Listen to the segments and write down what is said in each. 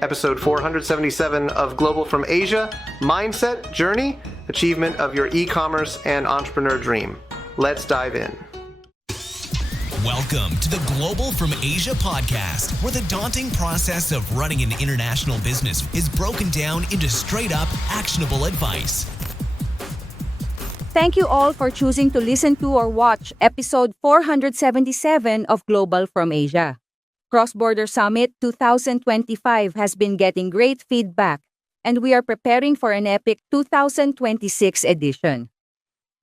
Episode 477 of Global from Asia, Mindset, Journey, Achievement of Your E-Commerce and Entrepreneur Dream. Let's dive in. Welcome to the Global from Asia podcast, where the daunting process of running an international business is broken down into straight-up, actionable advice. Thank you all for choosing to listen to or watch episode 477 of Global from Asia. Cross-Border Summit 2025 has been getting great feedback, and we are preparing for an epic 2026 edition.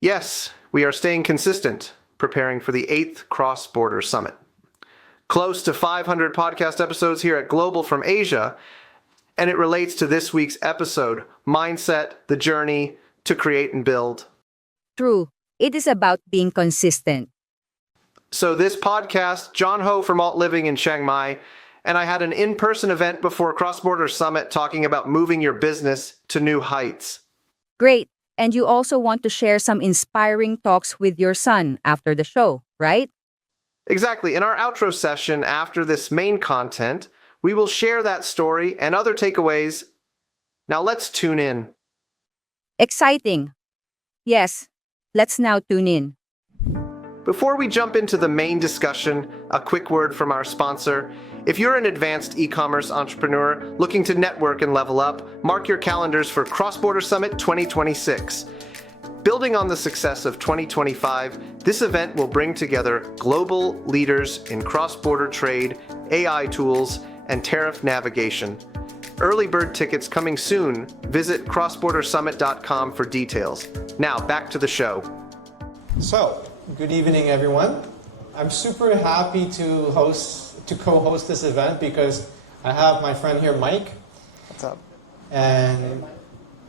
Yes, we are staying consistent, preparing for the 8th Cross-Border Summit. Close to 500 podcast episodes here at Global from Asia, and it relates to this week's episode, Mindset, the Journey to Create and Build. True, it is about being consistent. So this podcast, John Ho from Alt Living in Chiang Mai, and I had an in-person event before Cross-Border Summit talking about moving your business to new heights. Great, and you also want to share some inspiring talks with your son after the show, right? Exactly. In our outro session after this main content, we will share that story and other takeaways. Now let's tune in. Exciting. Yes, let's now tune in. Before we jump into the main discussion, a quick word from our sponsor. If you're an advanced e-commerce entrepreneur looking to network and level up, mark your calendars for Cross-Border Summit 2026. Building on the success of 2025, this event will bring together global leaders in cross-border trade, AI tools, and tariff navigation. Early bird tickets coming soon. Visit crossbordersummit.com for details. Now, back to the show. So, good evening, everyone. I'm super happy to co-host this event because I have my friend here, Mike. What's up? And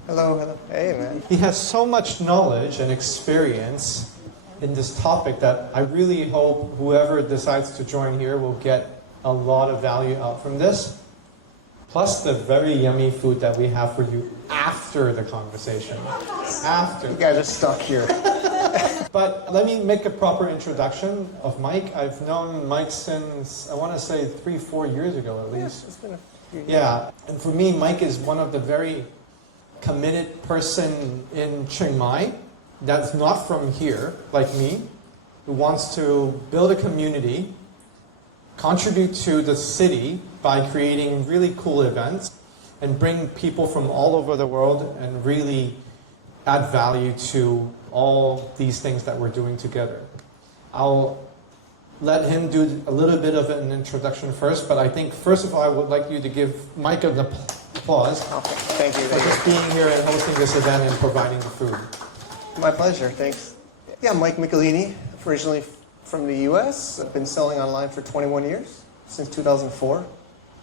Hello. Hey, man. he has so much knowledge and experience in this topic that I really hope whoever decides to join here will get a lot of value out from this. Plus the very yummy food that we have for you after the conversation. After. You guys are stuck here. But let me make a proper introduction of Mike. I've known Mike since, I want to say 3-4 years ago at least. It's been a few years. Yeah, and for me, Mike is one of the very committed person in Chiang Mai that's not from here, like me, who wants to build a community, contribute to the city by creating really cool events, and bring people from all over the world and really add value to all these things that we're doing together. I'll let him do a little bit of an introduction first, but I think first of all, I would like you to give Mike an applause Okay. Thank you. for just being here and hosting this event and providing the food. My pleasure. Thanks. Yeah, I'm Mike Michelini, originally from the U.S. I've been selling online for 21 years, since 2004.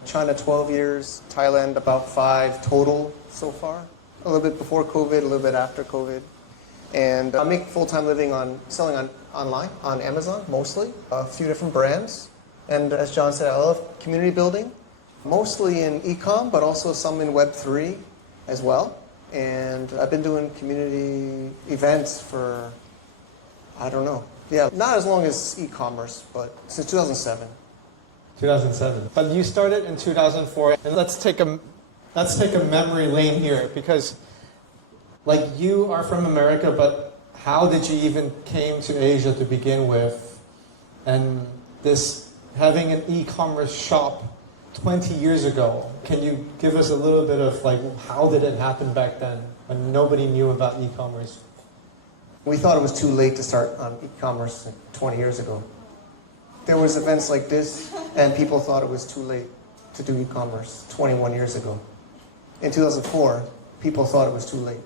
China 12 years, Thailand about 5 total so far. A little bit before COVID, a little bit after COVID. And I make a full-time living on selling online, on Amazon mostly, a few different brands. And as John said, I love community building, mostly in e-com, but also some in Web3 as well. And I've been doing community events for, I don't know, yeah, not as long as e-commerce, but since 2007. 2007. But you started in 2004, and let's take a memory lane here, because like you are from America, but how did you even came to Asia to begin with? And this having an e-commerce shop 20 years ago, can you give us a little bit of like how did it happen back then when nobody knew about e-commerce? We thought it was too late to start on e-commerce 20 years ago. There was events like this, and people thought it was too late to do e-commerce 21 years ago. In 2004, people thought it was too late.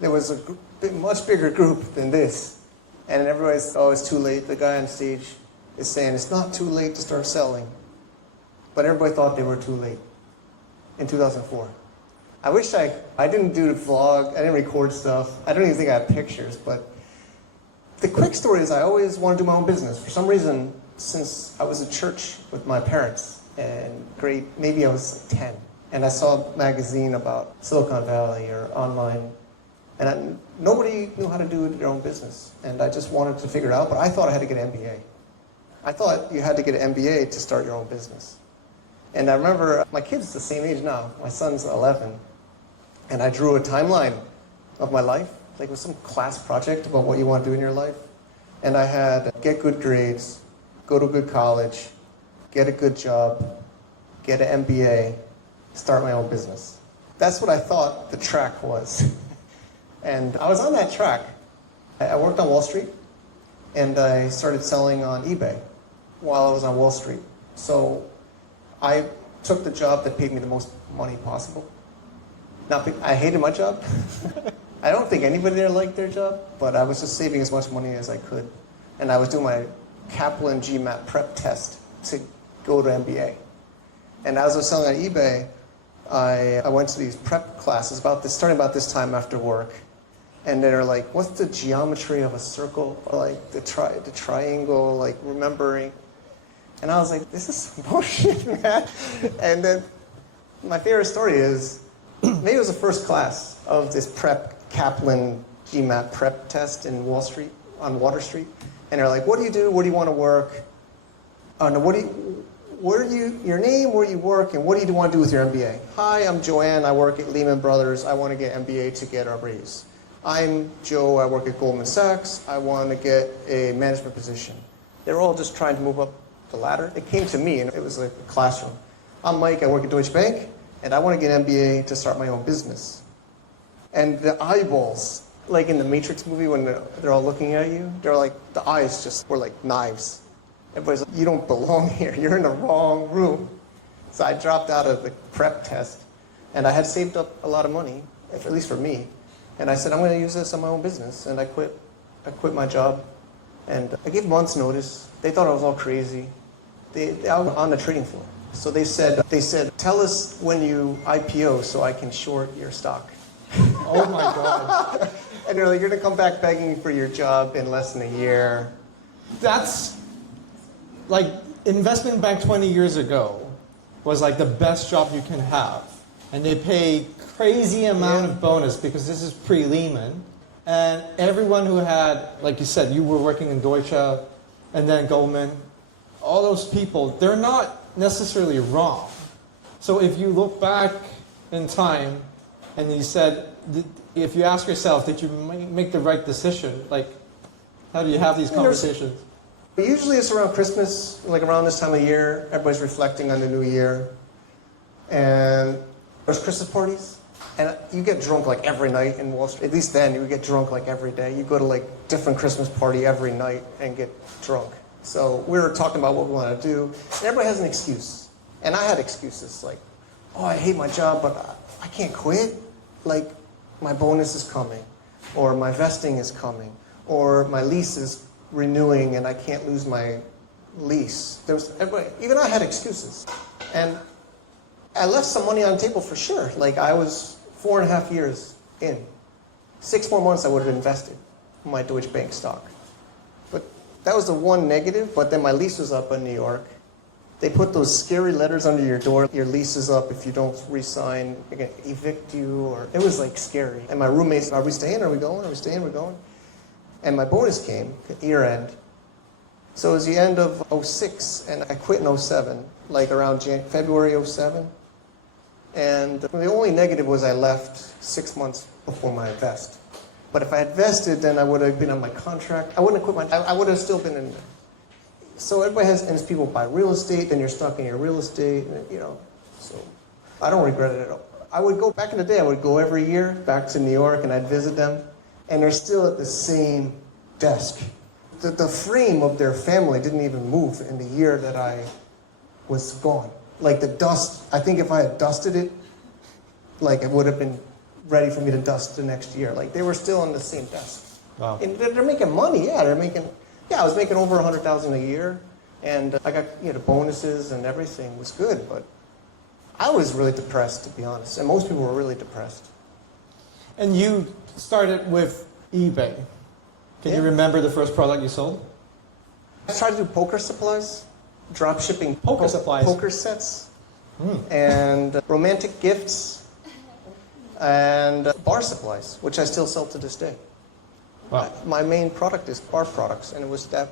There was a much bigger group than this, and everybody's, oh, it's too late. The guy on stage is saying it's not too late to start selling. But everybody thought they were too late in 2004. I wish I didn't do the vlog, I didn't record stuff. I don't even think I have pictures, but the quick story is I always wanted to do my own business. For some reason, since I was at church with my parents, and maybe I was 10, and I saw a magazine about Silicon Valley or online, and nobody knew how to do their own business. And I just wanted to figure it out, but I thought I had to get an MBA. I thought you had to get an MBA to start your own business. And I remember my kid's the same age now. My son's 11. And I drew a timeline of my life. Like it was some class project about what you want to do in your life. And I had get good grades, go to a good college, get a good job, get an MBA, start my own business. That's what I thought the track was. And I was on that track. I worked on Wall Street, and I started selling on eBay while I was on Wall Street. So I took the job that paid me the most money possible. I hated my job. I don't think anybody there liked their job, but I was just saving as much money as I could. And I was doing my Kaplan GMAT prep test to go to MBA. And as I was selling on eBay, I went to these prep classes starting about this time after work. And they're like, what's the geometry of a circle? Or like the triangle, like remembering. And I was like, this is some bullshit, man. And then my favorite story is, maybe it was the first class of this Kaplan GMAT prep test in Wall Street, on Water Street. And they're like, what do you do? Where do you want to work? Your name, where you work, and what do you want to do with your MBA? Hi, I'm Joanne. I work at Lehman Brothers. I want to get MBA to get a raise. I'm Joe. I work at Goldman Sachs. I want to get a management position. They're all just trying to move up the ladder. It came to me, and it was like a classroom. I'm Mike. I work at Deutsche Bank, and I want to get an MBA to start my own business. And the eyeballs, like in the Matrix movie when they're all looking at you, they're like, the eyes just were like knives. Everybody's like, you don't belong here. You're in the wrong room. So I dropped out of the prep test, and I had saved up a lot of money, at least for me. And I said, I'm going to use this on my own business. And I quit my job. And I gave months' notice. They thought I was all crazy. I was on the trading floor. So they said, tell us when you IPO so I can short your stock. Oh my God. And they're like, you're going to come back begging for your job in less than a year. That's like investment bank 20 years ago was like the best job you can have. And they pay crazy amount of bonus because this is pre-Lehman. And everyone who had, like you said, you were working in Deutsche and then Goldman, all those people, they're not necessarily wrong. So if you look back in time and you said, if you ask yourself, did you make the right decision? Like, how do you have these conversations? Usually it's around Christmas, like around this time of year, everybody's reflecting on the new year. And there's Christmas parties. And you get drunk like every night in Wall Street. At least then, you would get drunk like every day. You go to like different Christmas party every night and get drunk. So we were talking about what we want to do. And everybody has an excuse. And I had excuses like, oh, I hate my job, but I can't quit. Like, my bonus is coming. Or my vesting is coming. Or my lease is renewing and I can't lose my lease. Even I had excuses. And I left some money on the table for sure. Like I was 4.5 years in. 6 more months I would have invested in my Deutsche Bank stock. But that was the one negative, but then my lease was up in New York. They put those scary letters under your door. Your lease is up if you don't re-sign. They're going to evict you. It was like scary. And my roommates, are we staying? Are we going? Are we staying? Are we going? And my bonus came at year end. So it was the end of 06, and I quit in 07, like around February 07. And the only negative was I left 6 months before my vest. But if I had vested, then I would have been on my contract. I wouldn't have quit I would have still been in there. So everybody has people buy real estate, then you're stuck in your real estate, So I don't regret it at all. I would go, back in the day, I would go every year back to New York and I'd visit them. And they're still at the same desk. The frame of their family didn't even move in the year that I was gone. Like the dust, I think if I had dusted it, like it would have been ready for me to dust the next year. Like they were still on the same desk. Wow. And they're making money, I was making over $100,000 a year. And I got, the bonuses and everything was good, but I was really depressed, to be honest. And most people were really depressed. And you started with eBay. Can you remember the first product you sold? I tried to do poker supplies, drop shipping Poker supplies? poker sets, and romantic gifts, and bar supplies, which I still sell to this day. Wow. My main product is bar products, and it was that.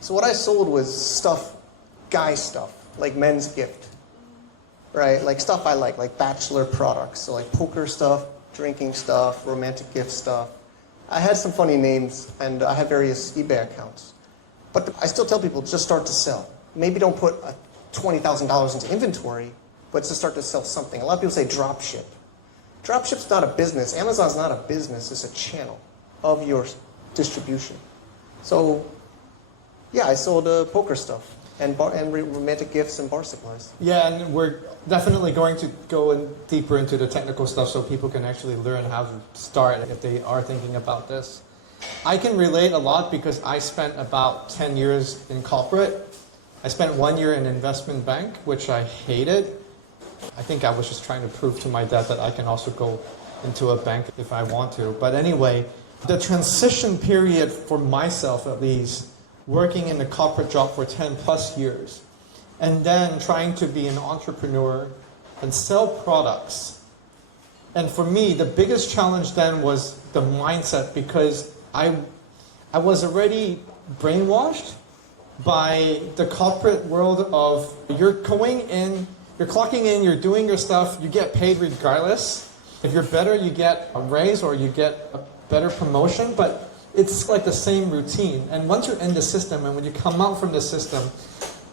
So what I sold was stuff, guy stuff, like men's gift. right? Like stuff I like bachelor products, so like poker stuff, drinking stuff, romantic gift stuff. I had some funny names, and I had various eBay accounts. But I still tell people, just start to sell. Maybe don't put $20,000 into inventory, but just start to sell something. A lot of people say drop ship. Drop ship's not a business. Amazon's not a business. It's a channel of your distribution. So, yeah, I sold poker stuff and romantic gifts and bar supplies. Yeah, and we're definitely going to go deeper into the technical stuff so people can actually learn how to start if they are thinking about this. I can relate a lot because I spent about 10 years in corporate. I spent 1 year in investment bank, which I hated. I think I was just trying to prove to my dad that I can also go into a bank if I want to. But anyway, the transition period for myself at least, working in a corporate job for 10 plus years, and then trying to be an entrepreneur and sell products. And for me, the biggest challenge then was the mindset, because I was already brainwashed by the corporate world of you're going in, you're clocking in, you're doing your stuff, you get paid regardless. If you're better, you get a raise or you get a better promotion, but it's like the same routine. And once you're in the system and when you come out from the system,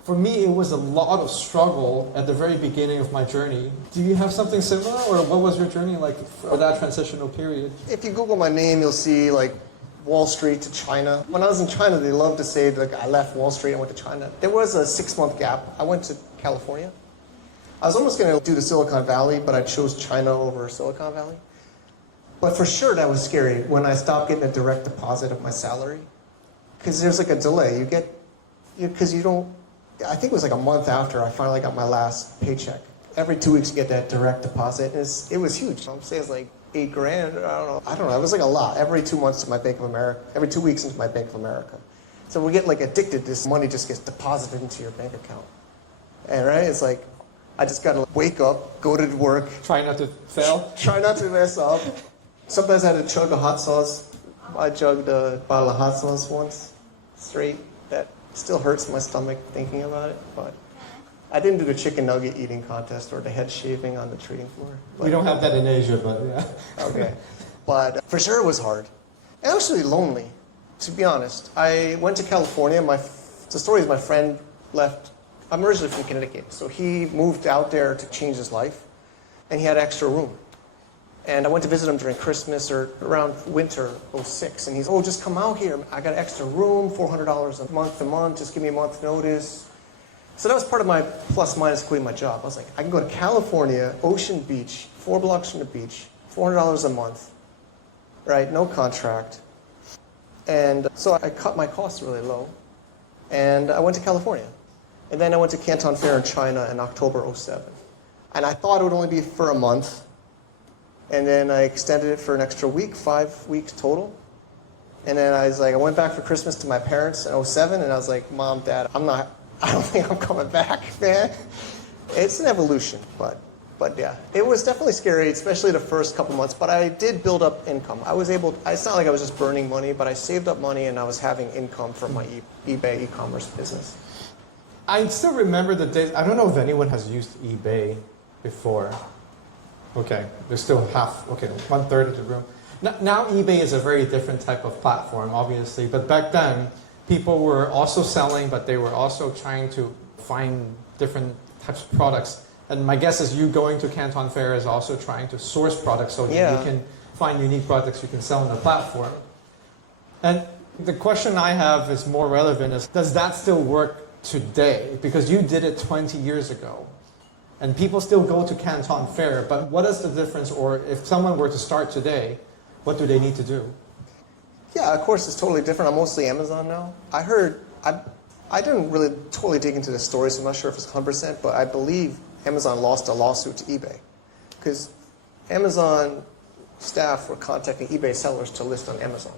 for me, it was a lot of struggle at the very beginning of my journey. Do you have something similar, or what was your journey like for that transitional period? If you Google my name, you'll see like Wall Street to China. When I was in China, they loved to say like I left Wall Street and went to China. There was a 6-month gap. I went to California. I was almost going to do the Silicon Valley, but I chose China over Silicon Valley. But for sure, that was scary when I stopped getting a direct deposit of my salary, because there's like a delay. Because you don't. I think it was like a month after I finally got my last paycheck. Every 2 weeks you get that direct deposit. It was huge. I'm saying it's like $8,000. I don't know. It was like a lot. Every 2 months to my Bank of America. Every 2 weeks into my Bank of America. So we get like addicted. This money just gets deposited into your bank account. And right, it's like I just gotta wake up, go to work. Try not to fail. Try not to mess up. Sometimes I had to chug a hot sauce. I chugged a bottle of hot sauce once, straight. That still hurts my stomach thinking about it, but I didn't do the chicken nugget eating contest or the head shaving on the trading floor. We don't have that in Asia, but yeah. Okay. But for sure it was hard. And actually lonely, to be honest. I went to California. The story is my friend left. I'm originally from Connecticut, so he moved out there to change his life, and he had extra room. And I went to visit him during Christmas or around winter '06, and he's, oh, just come out here. I got extra room, $400 a month, just give me a month's notice. So that was part of my plus minus quitting my job. I was like, I can go to California, Ocean Beach, 4 blocks from the beach, $400 a month, right? No contract. And so I cut my costs really low, and I went to California. And then I went to Canton Fair in China in October '07. And I thought it would only be for a month. And then I extended it for an extra week, 5 weeks total. And then I went back for Christmas to my parents in '07, and I was like, Mom, Dad, I don't think I'm coming back, man. It's an evolution, but yeah. It was definitely scary, especially the first couple months, but I did build up income. It's not like I was just burning money, but I saved up money and I was having income from my eBay e-commerce business. I still remember the days. I don't know if anyone has used eBay before. Okay, there's still 1/3 of the room. Now eBay is a very different type of platform, obviously, but back then, people were also selling, but they were also trying to find different types of products. And my guess is you going to Canton Fair is also trying to source products so that you can find unique products you can sell on the platform. And the question I have is more relevant is, does that still work today? Because you did it 20 years ago. And people still go to Canton Fair, but what is the difference? Or if someone were to start today, what do they need to do? Yeah, of course it's totally different. I'm mostly Amazon now. I didn't really totally dig into the story, so I'm not sure if it's 100%, but I believe Amazon lost a lawsuit to eBay. Because Amazon staff were contacting eBay sellers to list on Amazon.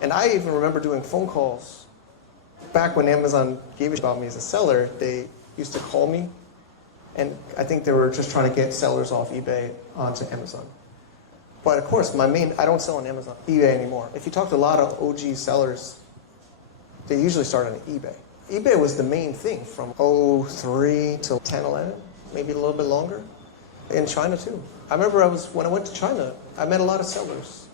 And I even remember doing phone calls. Back when Amazon gave a about me as a seller, they used to call me. And I think they were just trying to get sellers off eBay onto Amazon. But of course, I don't sell on eBay anymore. If you talk to a lot of OG sellers, they usually start on eBay. eBay was the main thing from '03 till 10, 11. maybe a little bit longer. In China too. I remember when I went to China, I met a lot of sellers.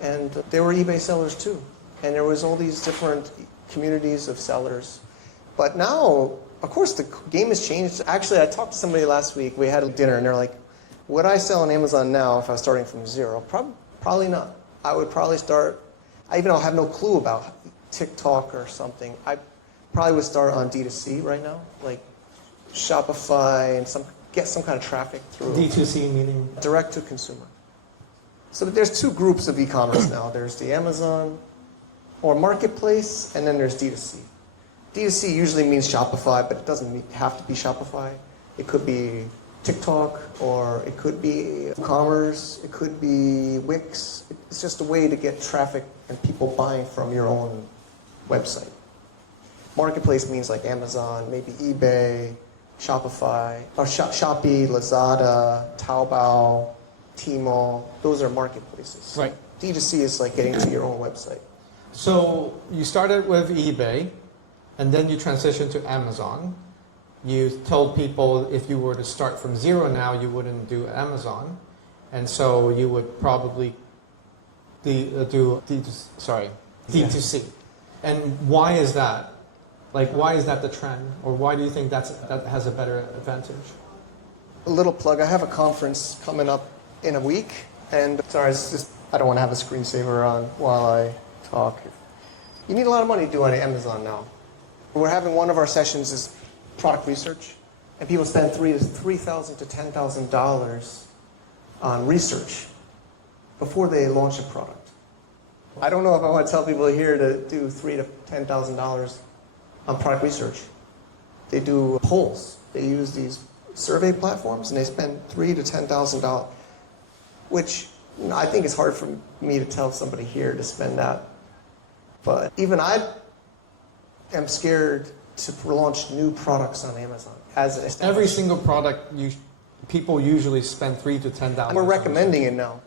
And they were eBay sellers too. And there was all these different communities of sellers. But now, of course, the game has changed. Actually, I talked to somebody last week. We had a dinner, and they're like, would I sell on Amazon now if I was starting from zero? Probably not. I would probably start, even though I have no clue about TikTok or something, I probably would start on D2C right now, like Shopify, and get some kind of traffic through. D2C meaning? Direct to consumer. So there's two groups of e-commerce now. There's the Amazon or marketplace, and then there's D2C. D2C usually means Shopify, but it doesn't have to be Shopify. It could be TikTok, or it could be commerce, it could be Wix. It's just a way to get traffic and people buying from your own website. Marketplace means like Amazon, maybe eBay, Shopify, or Shopee, Lazada, Taobao, Tmall. Those are marketplaces. Right. D2C is like getting to your own website. So you started with eBay, and then you transitioned to Amazon. You told people if you were to start from zero now, you wouldn't do Amazon. And so you would probably do D2C. And why is that? Like, why is that the trend? Or why do you think that has a better advantage? A little plug, I have a conference coming up in a week. And sorry, I don't want to have a screensaver on while I talk. You need a lot of money to do on Amazon now. We're having one of our sessions is product research, and people spend $3,000 to $10,000 on research before they launch a product. I don't know if I want to tell people here to do $3,000 to $10,000 on product research. They do polls. They use these survey platforms, and they spend $3,000 to $10,000, which I think it's hard for me to tell somebody here to spend that. But even I am scared to launch new products on Amazon. Every single product, people usually spend $3,000 to $10,000. We're recommending it now.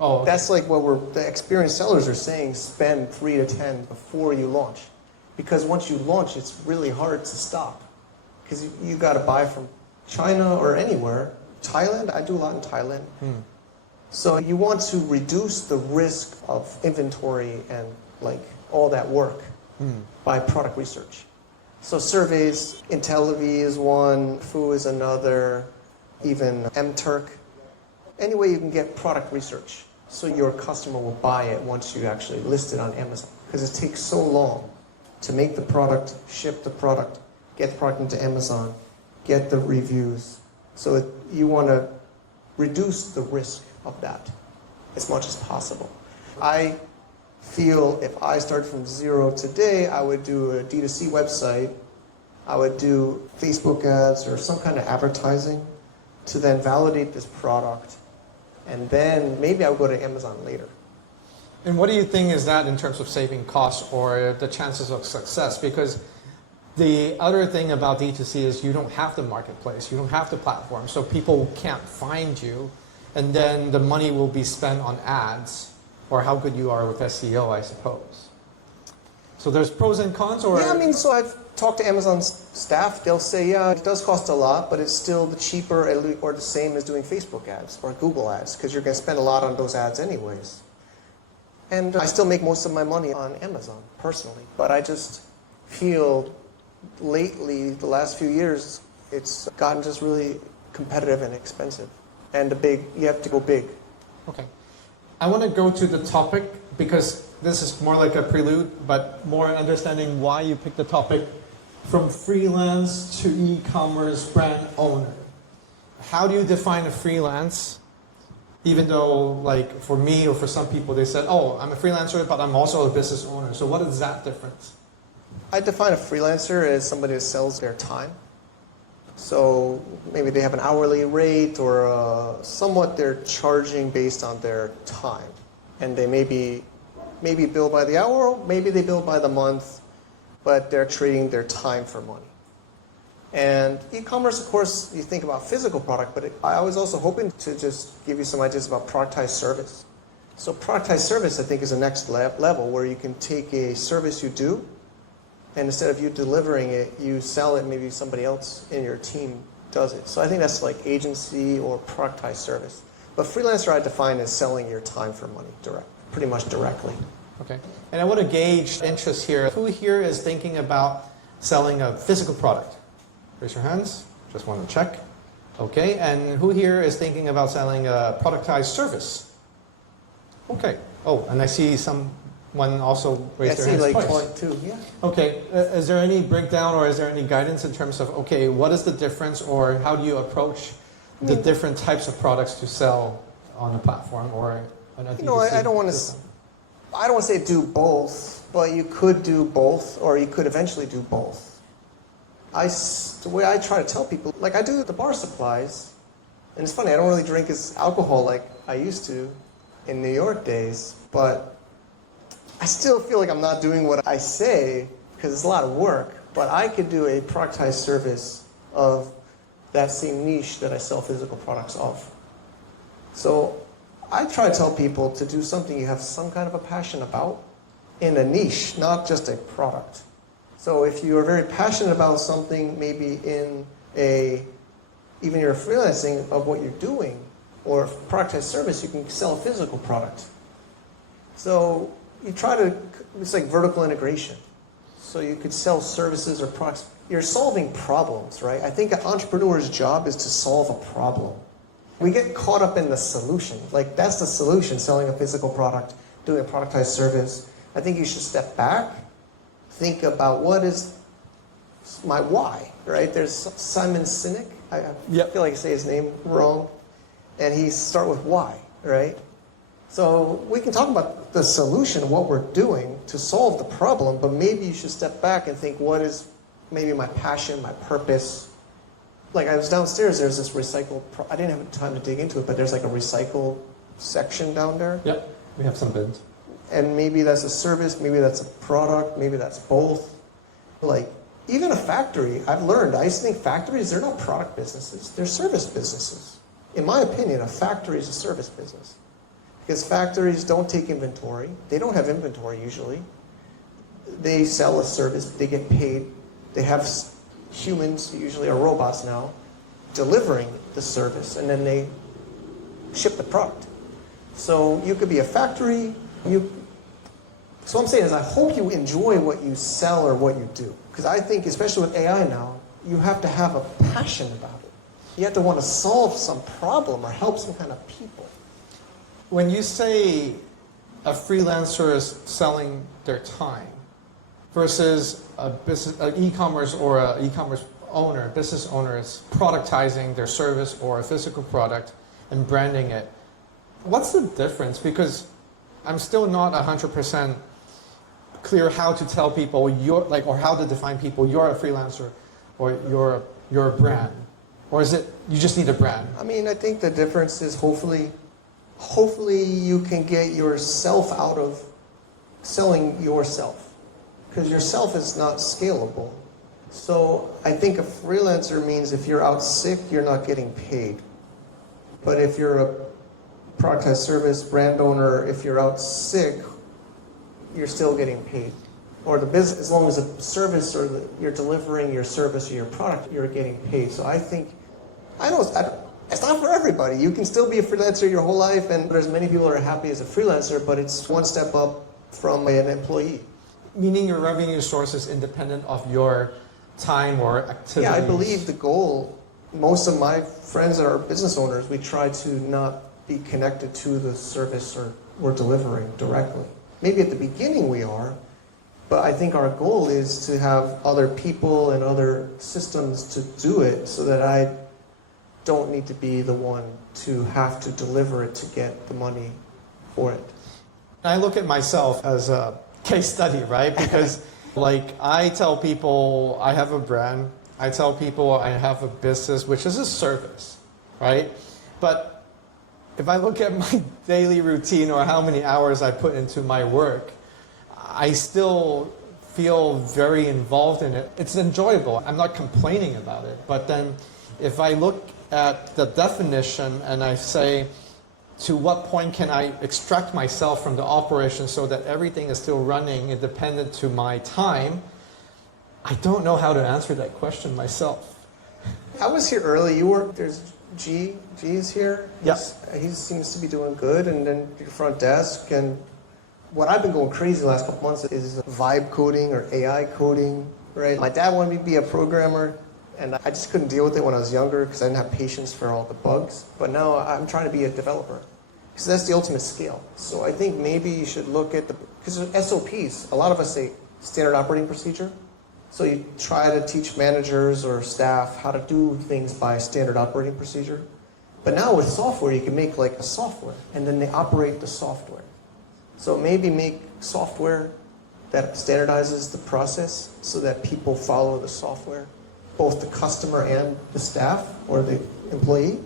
Oh, okay. That's like what the experienced sellers are saying, spend $3,000 to $10,000 before you launch. Because once you launch, it's really hard to stop. Because you got to buy from China or anywhere. Thailand, I do a lot in Thailand. So you want to reduce the risk of inventory and like all that work by product research. So surveys, IntelliVie is one, Fu is another, even MTurk. Any way you can get product research so your customer will buy it once you actually list it on Amazon. Because it takes so long to make the product, ship the product, get the product into Amazon, get the reviews. So you want to reduce the risk of that as much as possible. I feel if I started from zero today, I would do a D2C website, I would do Facebook ads or some kind of advertising to then validate this product, and then maybe I would go to Amazon later. And what do you think is that in terms of saving costs or the chances of success? Because the other thing about D2C is you don't have the marketplace, you don't have the platform, so people can't find you, and then the money will be spent on ads, or how good you are with SEO, I suppose. So there's pros and cons, or? Yeah, I mean, so I've talked to Amazon's staff. They'll say, yeah, it does cost a lot, but it's still the cheaper or the same as doing Facebook ads or Google ads, because you're going to spend a lot on those ads anyways. And I still make most of my money on Amazon, personally. But I just feel lately, the last few years, it's gotten just really competitive and expensive. And you have to go big. Okay. I want to go to the topic because this is more like a prelude, but more understanding why you picked the topic from freelance to e-commerce brand owner. How do you define a freelance? Even though, like, for me or for some people, they said, oh, I'm a freelancer, but I'm also a business owner. So what is that difference? I define a freelancer as somebody who sells their time. So maybe they have an hourly rate or somewhat they're charging based on their time. And they maybe bill by the hour, maybe they bill by the month, but they're trading their time for money. And e-commerce, of course, you think about physical product, but I was also hoping to just give you some ideas about productized service. So productized service, I think, is the next level where you can take a service you do, and instead of you delivering it, you sell it, maybe somebody else in your team does it. So I think that's like agency or productized service. But freelancer I define as selling your time for money, pretty much directly. Okay. And I want to gauge interest here. Who here is thinking about selling a physical product? Raise your hands. Just want to check. Okay. And who here is thinking about selling a productized service? Okay. Oh, and I see someone also raised their hands like twice. 22, yeah. Okay. Is there any breakdown or is there any guidance in terms of, okay, what is the difference or how do you approach the different types of products to sell on a platform or on a D2C? I don't want to say do both, but you could do both or you could eventually do both. The way I try to tell people, like I do the bar supplies, and it's funny, I don't really drink alcohol like I used to in New York days, but I still feel like I'm not doing what I say because it's a lot of work, but I could do a productized service of that same niche that I sell physical products of. So I try to tell people to do something you have some kind of a passion about in a niche, not just a product. So if you are very passionate about something, maybe even you're freelancing of what you're doing, or productized service, you can sell a physical product. So you try to, it's like vertical integration. So you could sell services or products. You're solving problems, right? I think an entrepreneur's job is to solve a problem. We get caught up in the solution. Like that's the solution, selling a physical product, doing a productized service. I think you should step back, think about what is my why, right? There's Simon Sinek. I feel like I say his name wrong. And he start with why, right? So we can talk about the solution, what we're doing to solve the problem, but maybe you should step back and think what is maybe my passion, my purpose. Like I was downstairs, there's this recycle, I didn't have time to dig into it, but there's like a recycle section down there. Yep, we have some bins. And maybe that's a service, maybe that's a product, maybe that's both. Like even a factory, I've learned, I used to think factories, they're not product businesses, they're service businesses. In my opinion, a factory is a service business. Because factories don't take inventory. They don't have inventory usually. They sell a service, they get paid. They have humans, usually are robots now, delivering the service, and then they ship the product. So you could be a factory. So what I'm saying is I hope you enjoy what you sell or what you do. Because I think, especially with AI now, you have to have a passion about it. You have to want to solve some problem or help some kind of people. When you say a freelancer is selling their time versus an e-commerce or an e-commerce owner, business owner is productizing their service or a physical product and branding it, what's the difference? Because I'm still not 100% clear how to tell people or how to define people. You're a freelancer or you're a brand. Or is it you just need a brand? I mean, I think the difference is hopefully you can get yourself out of selling yourself. Because yourself is not scalable. So I think a freelancer means if you're out sick, you're not getting paid. But if you're a productized service brand owner, if you're out sick, you're still getting paid. Or the business, as long as the service or you're delivering your service or your product, you're getting paid. So I think, it's not for everybody. You can still be a freelancer your whole life, and there's many people that are happy as a freelancer, but it's one step up from an employee. Meaning your revenue source is independent of your time or activities. Yeah, I believe the goal, most of my friends that are business owners, we try to not be connected to the service or we're delivering directly. Maybe at the beginning we are, but I think our goal is to have other people and other systems to do it so that I don't need to be the one to have to deliver it to get the money for it. I look at myself as a case study, right? Because like I tell people I have a brand, I tell people I have a business, which is a service, right? But if I look at my daily routine or how many hours I put into my work, I still feel very involved in it. It's enjoyable. I'm not complaining about it. But then if I look at the definition and I say, to what point can I extract myself from the operation so that everything is still running independent to my time? I don't know how to answer that question myself. I was here early. You were, there's G is here. Yes. He seems to be doing good, and then your front desk. And what I've been going crazy the last couple months is vibe coding or AI coding, right? My dad wanted me to be a programmer, and I just couldn't deal with it when I was younger because I didn't have patience for all the bugs. But now I'm trying to be a developer because that's the ultimate scale. So I think maybe you should look at because SOPs, a lot of us say standard operating procedure. So you try to teach managers or staff how to do things by standard operating procedure. But now with software, you can make like a software, and then they operate the software. So maybe make software that standardizes the process so that people follow the software, both the customer and the staff or the employee,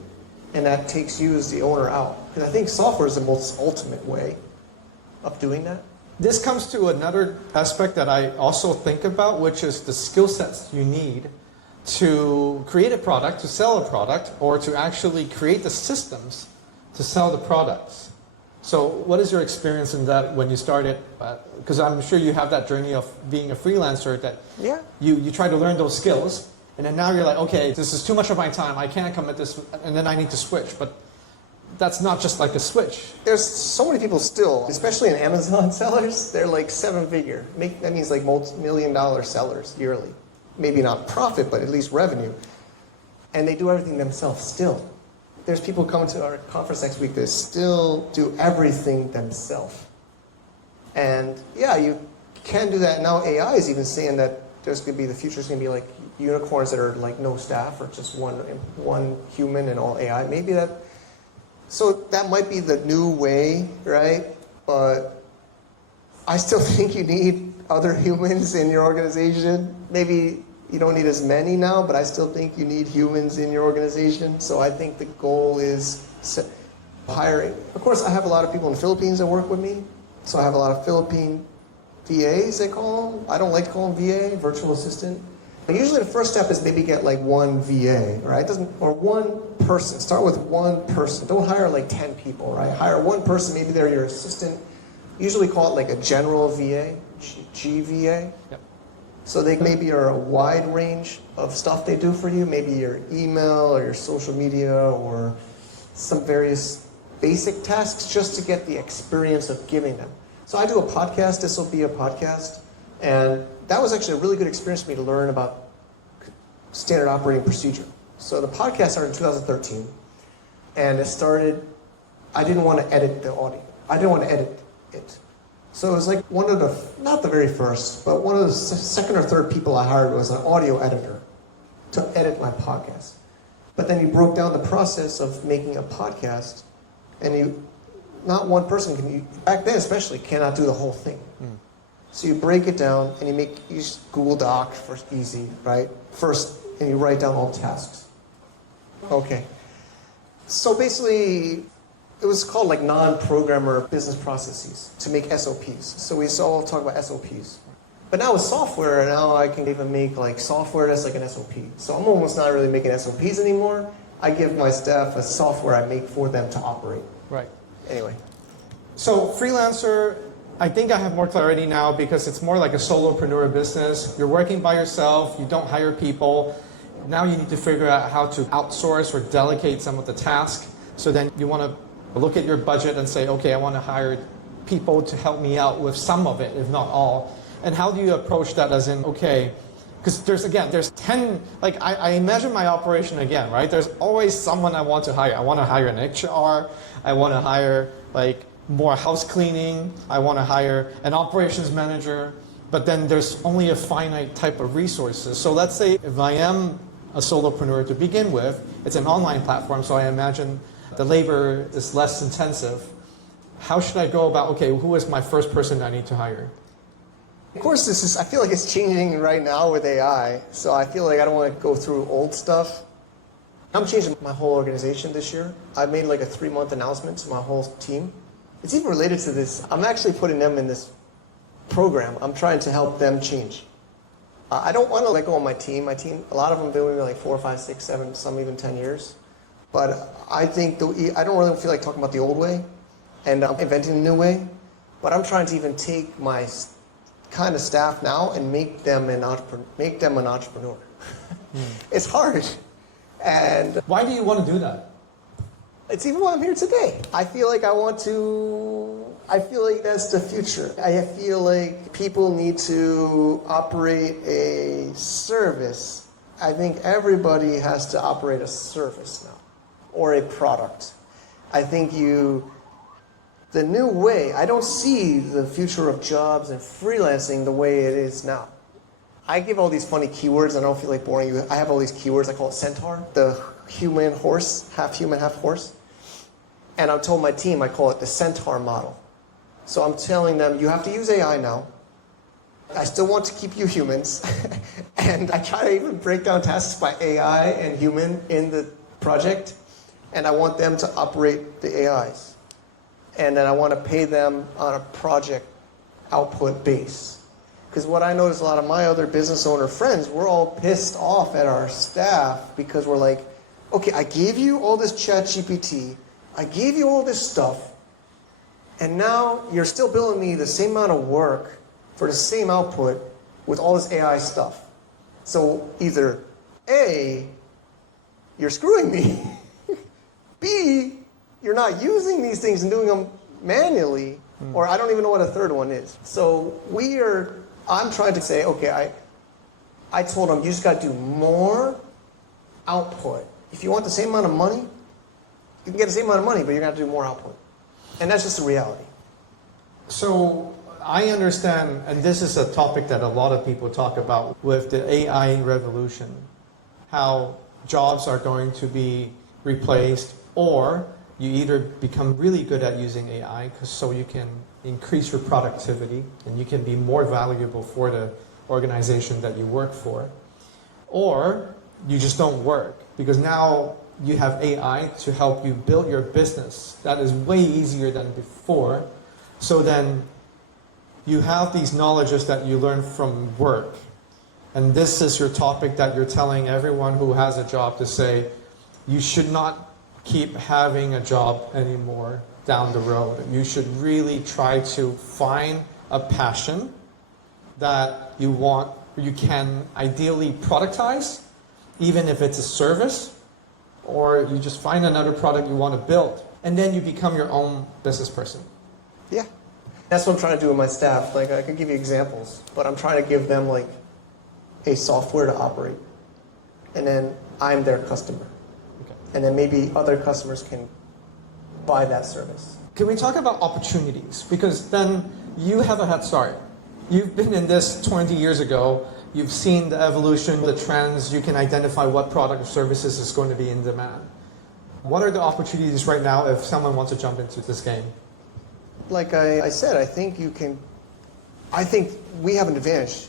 and that takes you as the owner out. Because I think software is the most ultimate way of doing that. This comes to another aspect that I also think about, which is the skill sets you need to create a product, to sell a product, or to actually create the systems to sell the products. So what is your experience in that when you started? Because I'm sure you have that journey of being a freelancer that you try to learn those skills, and then now you're like, okay, this is too much of my time, I can't commit this, and then I need to switch. But that's not just like a switch. There's so many people still, especially in Amazon sellers, they're like 7-figure. That means like multi-million-dollar sellers yearly. Maybe not profit, but at least revenue. And they do everything themselves still. There's people coming to our conference next week that still do everything themselves. And yeah, you can do that. Now AI is even saying that there's going to be, the future is going to be like unicorns that are like no staff or just one human and all AI. Maybe that. So that might be the new way, right? But I still think you need other humans in your organization. Maybe you don't need as many now, but I still think you need humans in your organization. So I think the goal is hiring. Of course, I have a lot of people in the Philippines that work with me. So I have a lot of Philippine VAs, they call them. I don't like to call them VA, virtual assistant. But usually the first step is maybe get like one VA, right? Or one person. Start with one person. Don't hire like 10 people, right? Hire one person, maybe they're your assistant. Usually call it like a general VA, GVA. Yep. So they maybe are a wide range of stuff they do for you. Maybe your email or your social media or some various basic tasks just to get the experience of giving them. So I do a podcast. This will be a podcast. And that was actually a really good experience for me to learn about standard operating procedure. So the podcast started in 2013, and it started, I didn't want to edit the audio. I didn't want to edit it. So it was like one of the, not the very first, but one of the second or third people I hired was an audio editor to edit my podcast. But then you broke down the process of making a podcast, and not one person can, back then especially, cannot do the whole thing. So you break it down and you use Google Doc for easy, right? First, and you write down all tasks. Okay. So basically, it was called like non-programmer business processes to make SOPs. So we all talk about SOPs. But now with software, now I can even make like software that's like an SOP. So I'm almost not really making SOPs anymore. I give my staff a software I make for them to operate. Right. Anyway. So freelancer, I think I have more clarity now because it's more like a solopreneur business. You're working by yourself, you don't hire people. Now you need to figure out how to outsource or delegate some of the tasks. So then you want to look at your budget and say, okay, I want to hire people to help me out with some of it, if not all. And how do you approach that as in, okay, because there's 10, like I imagine my operation again, right? There's always someone I want to hire. I want to hire an HR, I want to hire like more house cleaning, I want to hire an operations manager, but then there's only a finite type of resources. So let's say if I am a solopreneur to begin with, it's an online platform, so I imagine the labor is less intensive. How should I go about, okay, who is my first person I need to hire? Of course, I feel like it's changing right now with AI, so I feel like I don't want to go through old stuff. I'm changing my whole organization this year. I made like a 3-month announcement to my whole team. It's even related to this. I'm actually putting them in this program. I'm trying to help them change. I don't want to let go of my team. A lot of them have been with me like 4, 5, 6, 7, some even 10 years. But I think I don't really feel like talking about the old way, and I'm inventing a new way. But I'm trying to even take my kind of staff now and make them an entrepreneur. It's hard. And Why do you want to do that? it's even why I'm here today. I feel like I feel like that's the future. I feel like people need to operate a service. I think everybody has to operate a service now, or a product. I think the new way, I don't see the future of jobs and freelancing the way it is now. I give all these funny keywords, and I don't feel like boring you. I have all these keywords, I call it Centaur, the human, half horse. And I told my team, I call it the Centaur model. So I'm telling them, you have to use AI now. I still want to keep you humans. And I try to even break down tasks by AI and human in the project. And I want them to operate the AIs. And then I want to pay them on a project output base. Because what I notice, a lot of my other business owner friends, we're all pissed off at our staff because we're like, okay, I gave you all this ChatGPT, I gave you all this stuff, and now you're still billing me the same amount of work for the same output with all this AI stuff. So either A, you're screwing me, B, you're not using these things and doing them manually, or I don't even know what a third one is. So I'm trying to say, okay, I told them, you just got to do more output. If you want the same amount of money, you can get the same amount of money, but you're going to have to do more output. And that's just the reality. So I understand, and this is a topic that a lot of people talk about with the AI revolution, how jobs are going to be replaced, or you either become really good at using AI so you can increase your productivity and you can be more valuable for the organization that you work for, or you just don't work because now you have AI to help you build your business. That is way easier than before. So then you have these knowledges that you learn from work. And this is your topic that you're telling everyone who has a job to say, you should not keep having a job anymore down the road. You should really try to find a passion that you can ideally productize, even if it's a service, or you just find another product you want to build, and then you become your own business person. Yeah. That's what I'm trying to do with my staff. Like, I could give you examples, but I'm trying to give them like a software to operate. And then I'm their customer. Okay. And then maybe other customers can buy that service. Can we talk about opportunities? Because then you have a head start. You've been in this 20 years ago. You've seen the evolution, the trends. You can identify what product or services is going to be in demand. What are the opportunities right now if someone wants to jump into this game? Like I said, I think we have an advantage.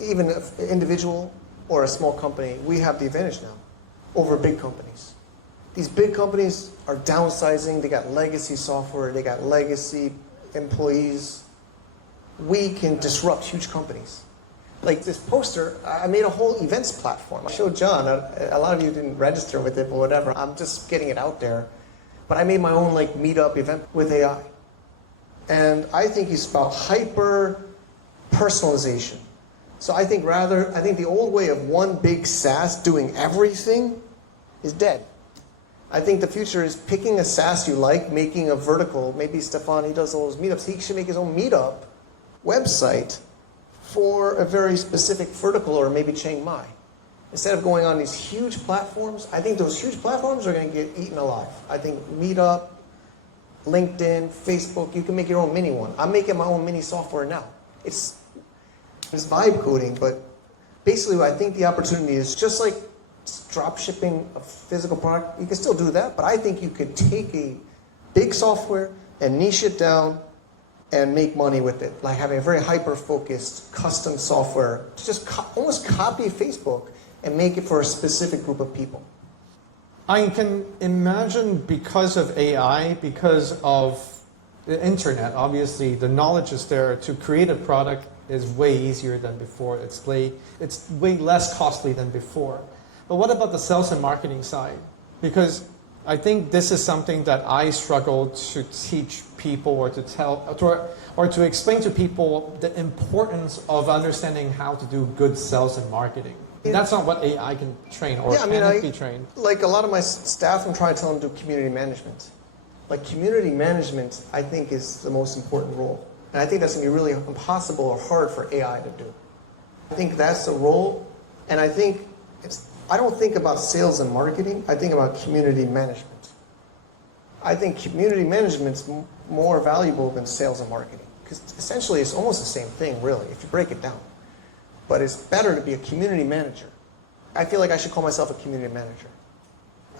Even if an individual or a small company, we have the advantage now over big companies. These big companies are downsizing. They got legacy software. They got legacy employees. We can disrupt huge companies. Like this poster, I made a whole events platform. I showed John. A lot of you didn't register with it, but whatever. I'm just getting it out there. But I made my own like meetup event with AI. And I think it's about hyper personalization. So I think the old way of one big SaaS doing everything is dead. I think the future is picking a SaaS you like, making a vertical. Maybe Stefan, he does all those meetups. He should make his own meetup website for a very specific vertical, or maybe Chiang Mai. Instead of going on these huge platforms, I think those huge platforms are going to get eaten alive. I think Meetup, LinkedIn, Facebook, you can make your own mini one. I'm making my own mini software now. It's vibe coding, but basically I think the opportunity is just like drop shipping a physical product. You can still do that, but I think you could take a big software and niche it down and make money with it. Like having a very hyper-focused custom software to just almost copy Facebook and make it for a specific group of people. I can imagine because of AI, because of the internet, obviously the knowledge is there. To create a product is way easier than before. It's way less costly than before. But what about the sales and marketing side? Because I think this is something that I struggle to teach people or to explain to people the importance of understanding how to do good sales and marketing. That's not what AI can train or Yeah, I mean, can be trained. like a lot of my staff, I'm trying to tell them to do community management. Like community management, I think is the most important role. And I think that's going to be really impossible or hard for AI to do. I think that's the role, and I think I don't think about sales and marketing, I think about community management. I think community management's more valuable than sales and marketing, because essentially it's almost the same thing, really, if you break it down. But it's better to be a community manager. I feel like I should call myself a community manager.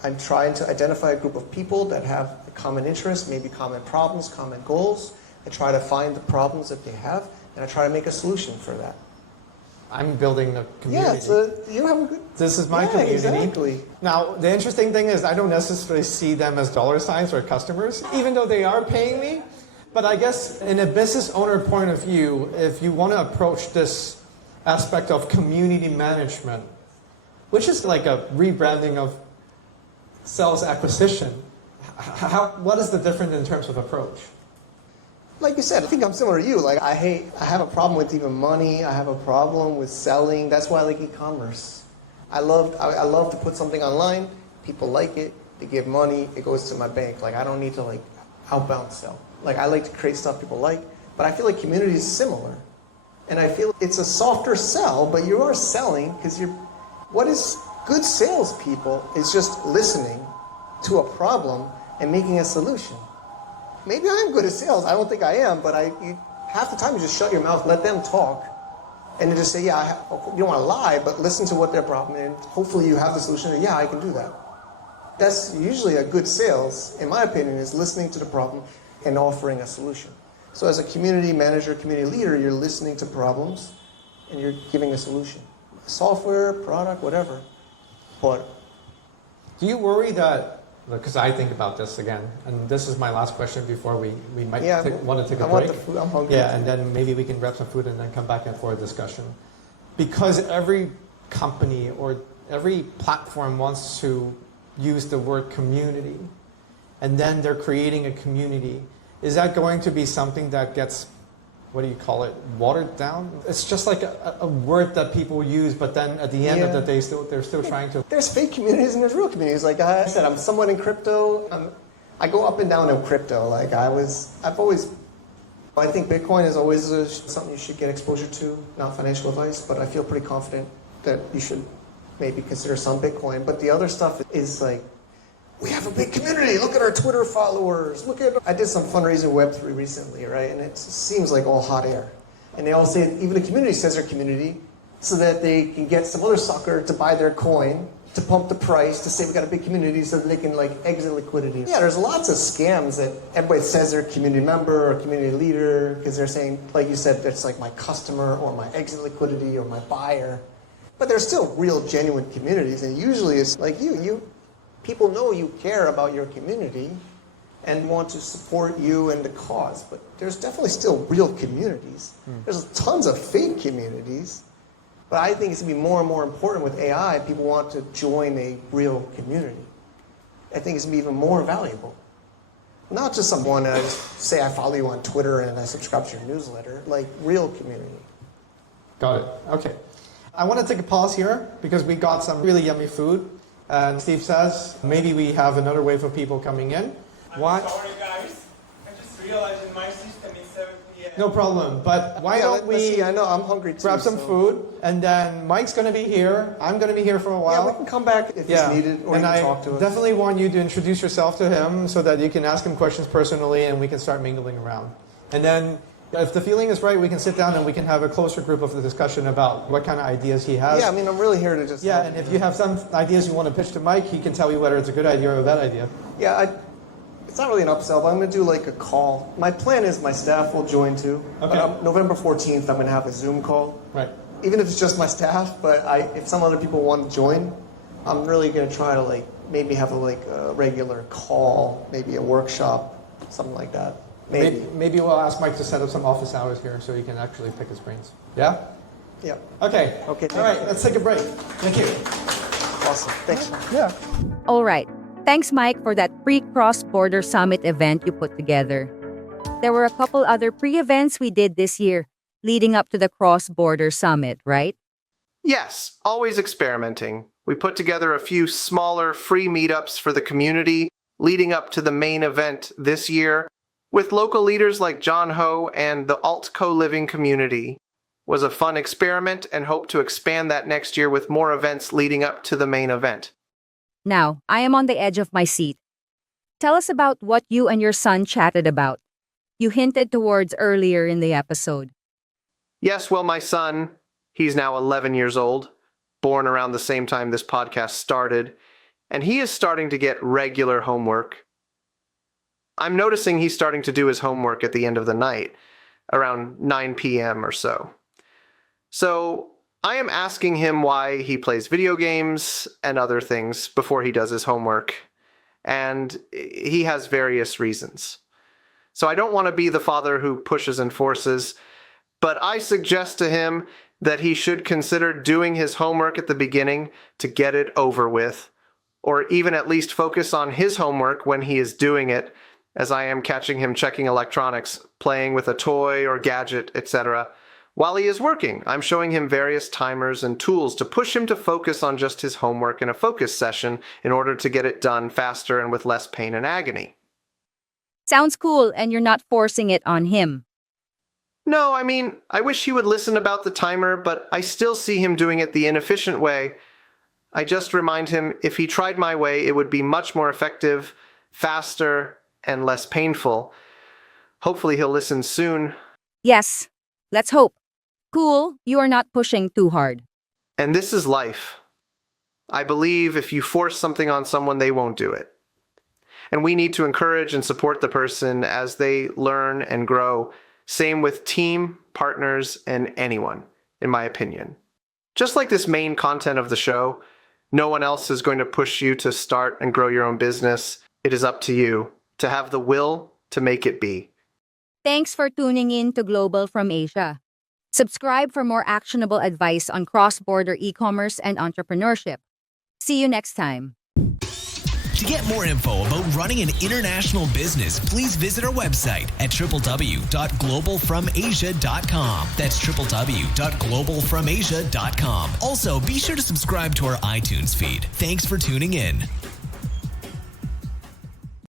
I'm trying to identify a group of people that have a common interest, maybe common problems, common goals. I try to find the problems that they have, and I try to make a solution for that. I'm building a community. Yeah, so you have a good... This is my Yeah, community. exactly. Now, the interesting thing is I don't necessarily see them as dollar signs or customers, even though they are paying me. But I guess in a business owner point of view, if you want to approach this aspect of community management, which is like a rebranding of sales acquisition, what is the difference in terms of approach? Like you said, I think I'm similar to you. Like I have a problem with even money. I have a problem with selling. That's why I like e-commerce. I love to put something online. People like it. They give money. It goes to my bank. Like I don't need to like outbound sell. Like I like to create stuff people like. But I feel like community is similar, and I feel it's a softer sell. But you are selling because you're. What is good salespeople is just listening to a problem and making a solution. Maybe I am good at sales. I don't think I am, but half the time you just shut your mouth, let them talk, and then just say, yeah, you don't want to lie, but listen to what their problem is, and hopefully you have the solution, and yeah, I can do that. That's usually a good sales, in my opinion, is listening to the problem and offering a solution. So as a community manager, community leader, you're listening to problems, and you're giving a solution. Software, product, whatever. But Do you worry that, because I think about this again, and this is my last question before we might want to take a break. I want the food, I'm hungry. Yeah, and then maybe we can grab some food and then come back in for a discussion. Because every company or every platform wants to use the word community, and then they're creating a community. Is that going to be something that gets, what do you call it, watered down? It's just like a word that people use, but then at the end of the day, they're still trying to... There's fake communities and there's real communities. Like I said, I'm somewhat in crypto. I go up and down in crypto. Like I think Bitcoin is always something you should get exposure to. Not financial advice, but I feel pretty confident that you should maybe consider some Bitcoin. But the other stuff is like, we have a big community. Look at our Twitter followers. I did some fundraising Web3 recently, right? And it seems like all hot air. And they all say, even the community says they're community, so that they can get some other sucker to buy their coin, to pump the price, to say we got a big community so that they can like exit liquidity. Yeah, there's lots of scams that everybody says they're a community member or community leader, because they're saying, like you said, it's like my customer or my exit liquidity or my buyer. But there's still real, genuine communities, and usually it's like people know you care about your community and want to support you and the cause, but there's definitely still real communities. There's tons of fake communities, but I think it's going to be more and more important with AI. People want to join a real community. I think it's going to be even more valuable. Not just someone that I just say I follow you on Twitter and I subscribe to your newsletter, like real community. Got it. Okay. I want to take a pause here because we got some really yummy food. And Steve says, maybe we have another wave of people coming in. I'm sorry, guys. I just realized in my system it's 7 p.m. No problem. But why don't we I know, I'm hungry too. grab some food, and then Mike's going to be here. I'm going to be here for a while. Yeah, we can come back if it's needed, or and you can I talk to us. definitely want you to introduce yourself to him so that you can ask him questions personally, and we can start mingling around. And then if the feeling is right, we can sit down and we can have a closer group of the discussion about what kind of ideas he has. Yeah, I mean, I'm really here to just... Yeah, and if you have some ideas you want to pitch to Mike, he can tell you whether it's a good idea or a bad idea. Yeah, it's not really an upsell, but I'm going to do like a call. My plan is my staff will join too. Okay. November 14th, I'm going to have a Zoom call. Right. Even if it's just my staff, but if some other people want to join, I'm really going to try to like maybe have a regular call, maybe a workshop, something like that. Maybe we'll ask Mike to set up some office hours here so he can actually pick his brains. Yeah? Yeah. Okay. Okay. All right, let's take a break. Thank you. Awesome. Thanks. Yeah. All right. Thanks, Mike, for that pre-cross-border summit event you put together. There were a couple other pre-events we did this year leading up to the cross-border summit, right? Yes, always experimenting. We put together a few smaller free meetups for the community leading up to the main event this year with local leaders like John Ho and the Alt Co-Living community. Was a fun experiment and hope to expand that next year with more events leading up to the main event. Now, I am on the edge of my seat. Tell us about what you and your son chatted about. You hinted towards earlier in the episode. Yes, well, my son, he's now 11 years old, born around the same time this podcast started, and he is starting to get regular homework. I'm noticing he's starting to do his homework at the end of the night, around 9 p.m. or so. So I am asking him why he plays video games and other things before he does his homework, and he has various reasons. So I don't want to be the father who pushes and forces, but I suggest to him that he should consider doing his homework at the beginning to get it over with, or even at least focus on his homework when he is doing it, as I am catching him checking electronics, playing with a toy or gadget, etc. While he is working, I'm showing him various timers and tools to push him to focus on just his homework in a focus session in order to get it done faster and with less pain and agony. Sounds cool, and you're not forcing it on him. No, I mean, I wish he would listen about the timer, but I still see him doing it the inefficient way. I just remind him if he tried my way, it would be much more effective, faster, and less painful. Hopefully he'll listen soon. Yes, let's hope. Cool, you are not pushing too hard. And this is life. I believe if you force something on someone, they won't do it. And we need to encourage and support the person as they learn and grow. Same with team, partners, and anyone, in my opinion. Just like this main content of the show, no one else is going to push you to start and grow your own business. It is up to you to have the will to make it be. Thanks for tuning in to Global from Asia. Subscribe for more actionable advice on cross-border e-commerce and entrepreneurship. See you next time. To get more info about running an international business, please visit our website at www.globalfromasia.com. That's www.globalfromasia.com. Also, be sure to subscribe to our iTunes feed. Thanks for tuning in.